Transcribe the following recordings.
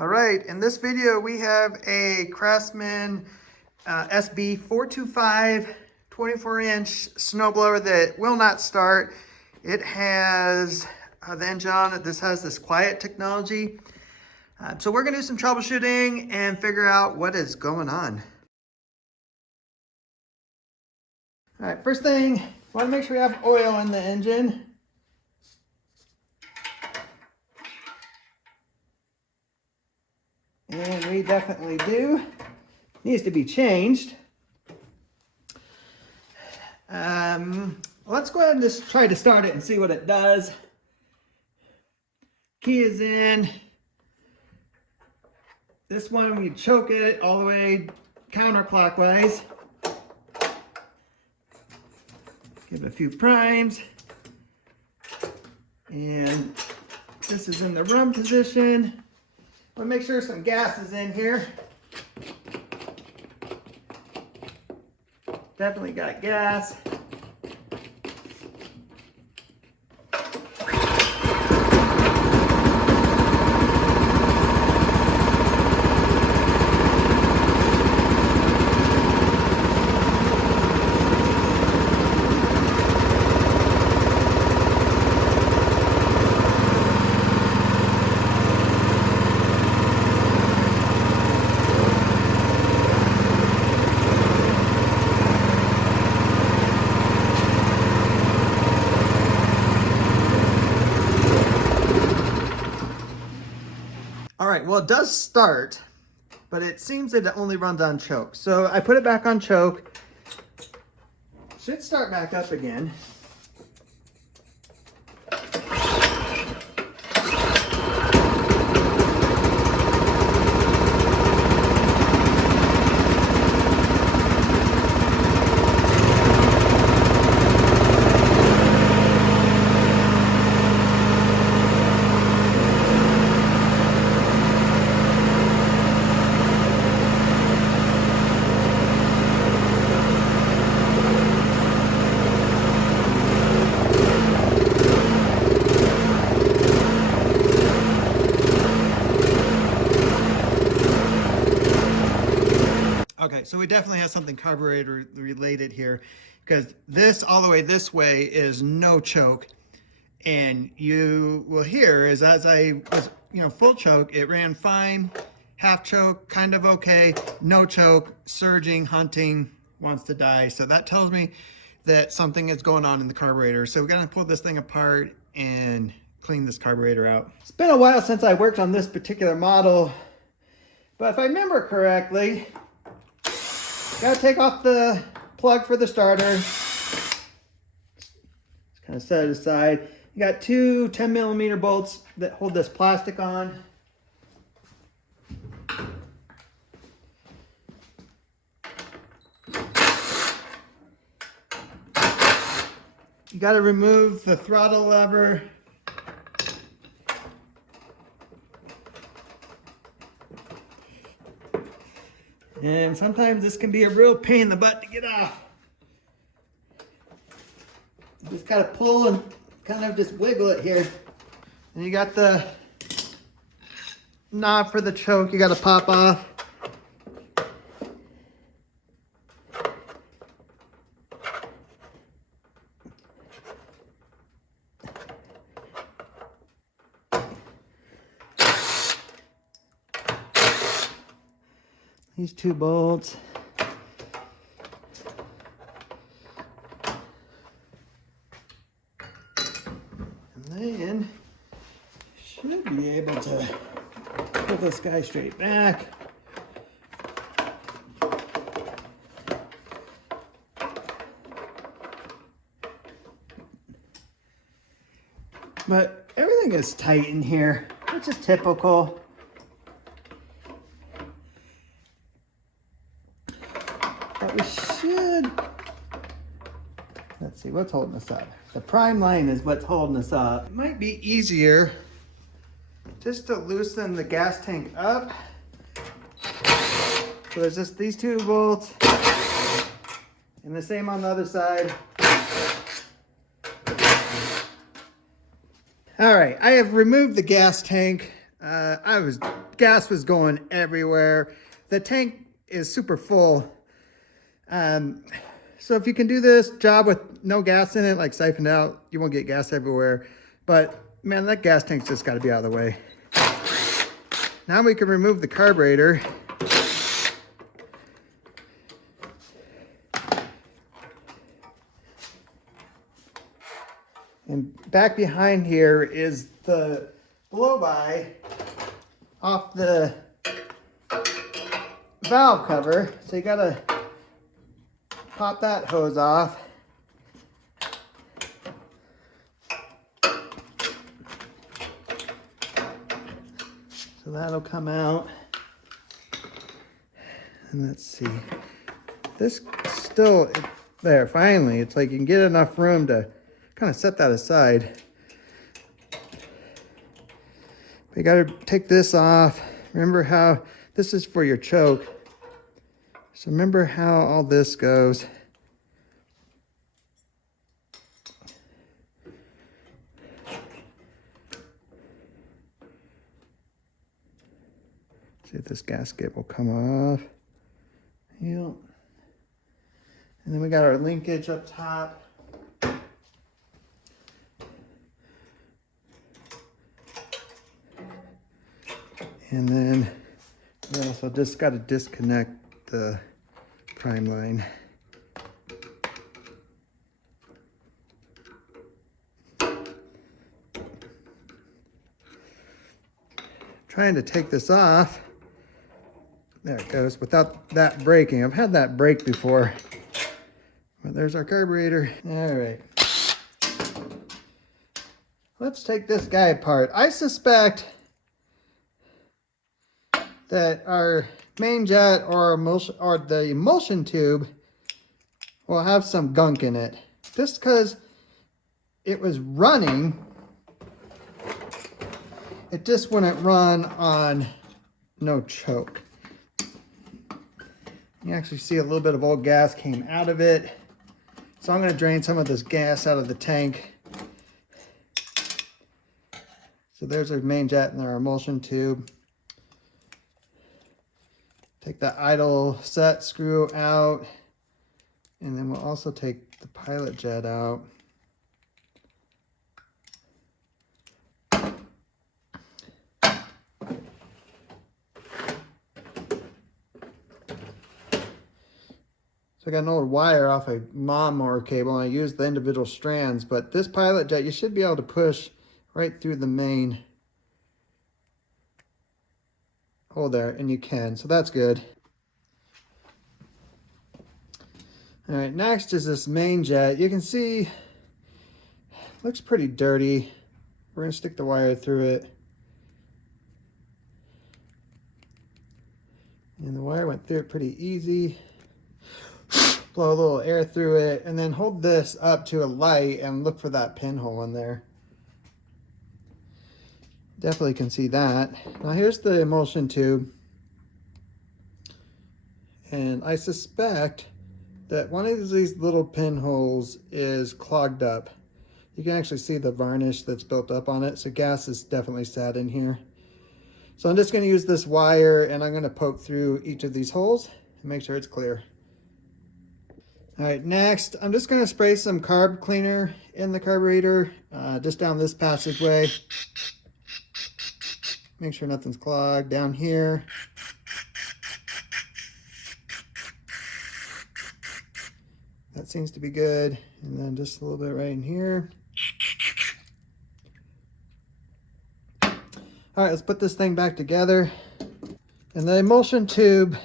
All right, in this video we have a Craftsman SB 425 24-inch snowblower that will not start. It has the engine on it. This has this quiet technology. So we're gonna do some troubleshooting and figure out what is going on. All right, first thing, want to make sure we have oil in the engine. And we definitely do. Needs to be changed. Let's go ahead and just try to start it and see what it does. Key is in. This one, we choke it all the way counterclockwise. Give it a few primes. And this is in the run position. We'll make sure some gas is in here. Definitely got gas. All right, well, it does start, but it seems that it only runs on choke. So I put it back on choke. Should start back up again. Okay, so we definitely have something carburetor related here, because this all the way this way is no choke. And you will hear is as I was, full choke, it ran fine. Half choke, kind of okay. No choke, surging, hunting, wants to die. So that tells me that something is going on in the carburetor. So we're gonna pull this thing apart and clean this carburetor out. It's been a while since I worked on this particular model, but if I remember correctly, gotta take off the plug for the starter. Just kind of set it aside. You got two 10mm bolts that hold this plastic on. You gotta remove the throttle lever. And sometimes this can be a real pain in the butt to get off. You just gotta pull and kind of just wiggle it here. And you got the knob for the choke you gotta pop off. These two bolts. And then should be able to pull this guy straight back. But everything is tight in here, which is typical. But we should, let's see, what's holding us up? The prime line is what's holding us up. It might be easier just to loosen the gas tank up. So there's just these two bolts and the same on the other side. All right, I have removed the gas tank Gas was going everywhere. The tank is super full. So if you can do this job with no gas in it, like siphoned out, you won't get gas everywhere. But man, that gas tank's just got to be out of the way. Now we can remove the carburetor. And back behind here is the blow-by off the valve cover. So you gotta pop that hose off. So that'll come out. And let's see. This still, there, finally. It's like you can get enough room to kind of set that aside. But you gotta take this off. Remember how this is for your choke. So remember how all this goes. See if this gasket will come off. Yep. And then we got our linkage up top. And then we also just got to disconnect the prime line. Trying to take this off. There it goes, without that breaking. I've had that break before. But there's our carburetor. All right. Let's take this guy apart. I suspect that our main jet or the emulsion tube will have some gunk in it. Just because it was running, it just wouldn't run on no choke. You actually see a little bit of old gas came out of it. So I'm going to drain some of this gas out of the tank. So there's our main jet and our emulsion tube. Take the idle set screw out. And then we'll also take the pilot jet out. I got an old wire off a lawnmower cable and I used the individual strands, but this pilot jet you should be able to push right through the main hole there, and you can, so that's good. All right, next is this main jet. You can see looks pretty dirty. We're gonna stick the wire through it. And the wire went through it pretty easy. Blow a little air through it, and then hold this up to a light and look for that pinhole in there. Definitely can see that. Now here's the emulsion tube. And I suspect that one of these little pinholes is clogged up. You can actually see the varnish that's built up on it, so gas is definitely sat in here. So I'm just going to use this wire and I'm going to poke through each of these holes and make sure it's clear. All right, next, I'm just going to spray some carb cleaner in the carburetor, just down this passageway. Make sure nothing's clogged down here. That seems to be good. And then just a little bit right in here. All right, let's put this thing back together. And the emulsion tube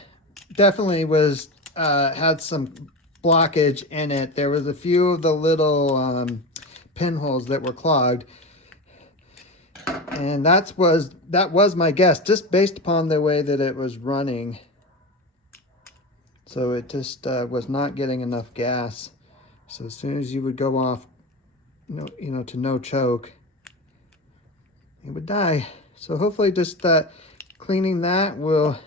definitely was had some blockage in it. There was a few of the little pinholes that were clogged, and that was my guess, just based upon the way that it was running. So it just was not getting enough gas. So as soon as you would go off, to no choke, it would die. So hopefully just cleaning that will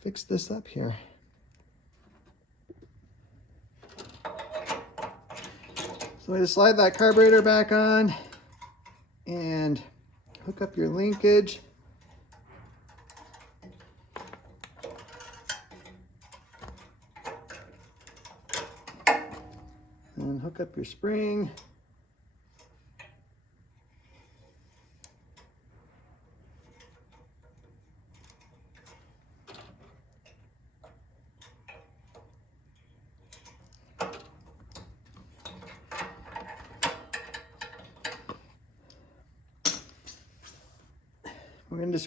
fix this up here. So I just slide that carburetor back on, and hook up your linkage. And hook up your spring.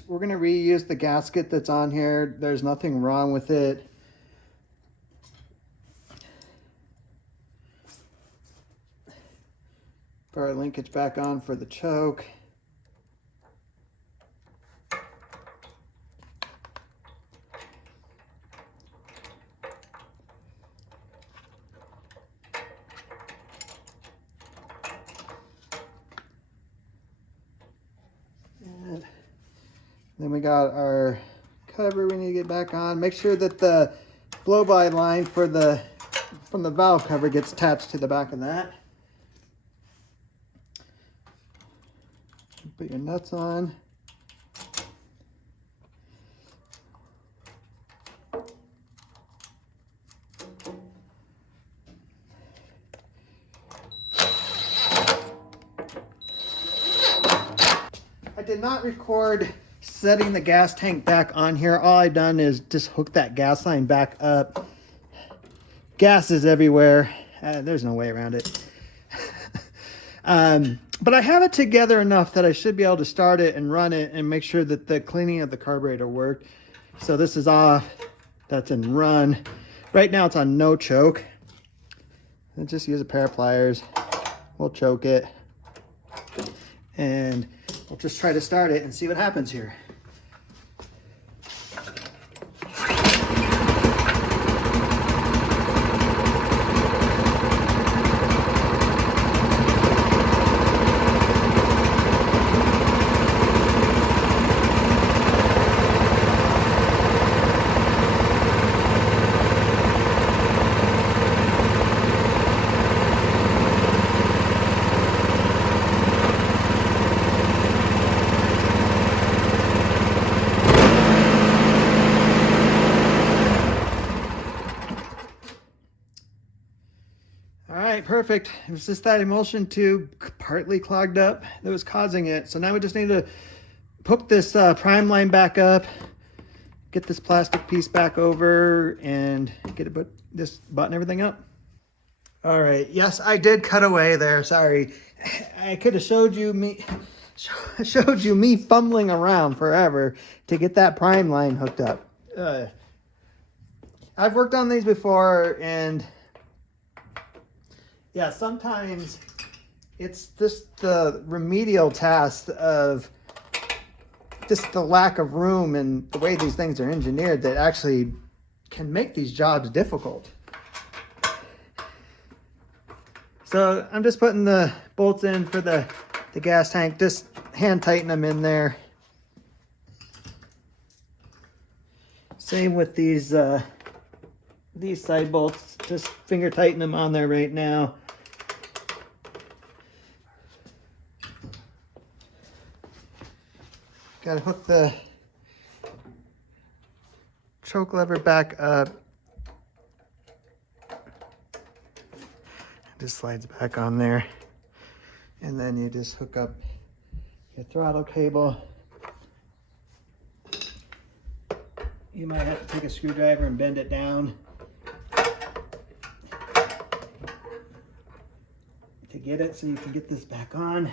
We're gonna reuse the gasket that's on here. There's nothing wrong with it. Put our linkage back on for the choke. And then we got our cover we need to get back on. Make sure that the blow-by line from the valve cover gets attached to the back of that. Put your nuts on. I did not record setting the gas tank back on here. All I've done is just hook that gas line back up. Gas is everywhere. There's no way around it. But I have it together enough that I should be able to start it and run it and make sure that the cleaning of the carburetor worked. So this is off. That's in run. Right now it's on no choke. And just use a pair of pliers. We'll choke it. And we'll just try to start it and see what happens here. All right, perfect. It was just that emulsion tube partly clogged up that was causing it. So now we just need to hook this prime line back up, get this plastic piece back over, and get it, this button everything up. All right, yes, I did cut away there. Sorry, I could have showed you me fumbling around forever to get that prime line hooked up. I've worked on these before, and yeah, sometimes it's just the remedial task of just the lack of room and the way these things are engineered that actually can make these jobs difficult. So I'm just putting the bolts in for the gas tank, just hand tighten them in there. Same with these side bolts, just finger tighten them on there right now. Got to hook the choke lever back up. It just slides back on there. And then you just hook up your throttle cable. You might have to take a screwdriver and bend it down to get it so you can get this back on.